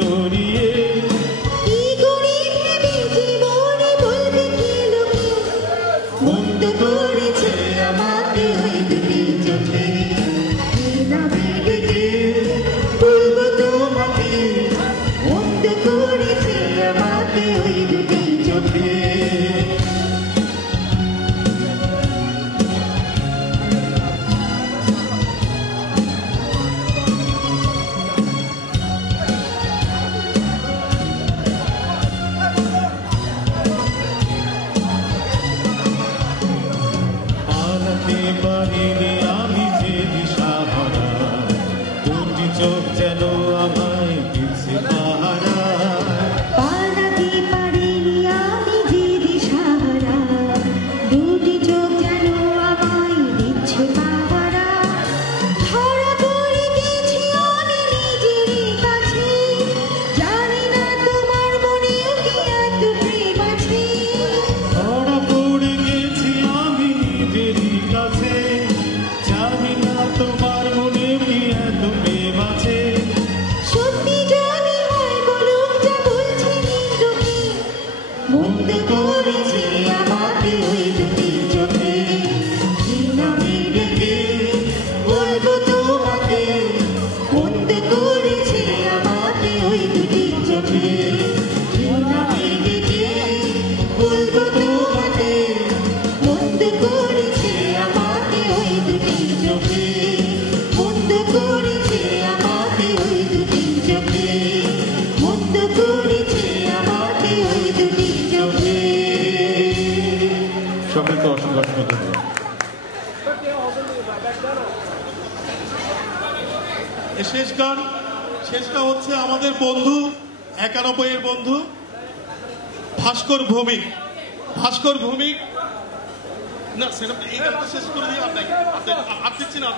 জড়িয়ে মন্দ করেছে আমাকে ওই দুটি চোখে নামে ডেকে বলবো তোমাকে মন্দ করেছে আমাকে ওই দুটি চোখে পারিনি আমি যে দিশাহারা দুটি চোখ যেন আমায় দিচ্ছে পাহারা পালাতে পারিনি আমি যে দিশাহারা দুটি চোখ যেন আমায় দিচ্ছে পাহারা ধরা পড়ে গেছি আমি নিজের কাছে জানি না তোমার মনেও কি এত প্রেম আছে ধরা পড়ে গেছি আমি নিজেরই কাছে জানি না তোমার মনে কি এত প্রেম আছে সত্যি জানি হয় বলুক যা বলছে নিন্দুকে মন্দ করেছে আমাকে ওই দুটি চোখে কি নামে ডেকে বলবো তোমাকে মন্দ করেছে আমাকে ওই দুটি চোখে কি নামে ডেকে বলবো তোমাকে মন্দ করেছে আমাকে ওই দুটি চোখে মন্দ করেছে আমাকে ওই দুটি চোখে মন্দ করেছে আমাকে ওই দুটি চোখে সকলকে অসংখ্য ধন্যবাদ শেষ গান শেষটা হচ্ছে আমাদের বন্ধু 91 এর বন্ধু ভাস্কর ভৌমিক না সেটা এই গানটা শেষ করে দিই আপনাকে আর দিচ্ছি না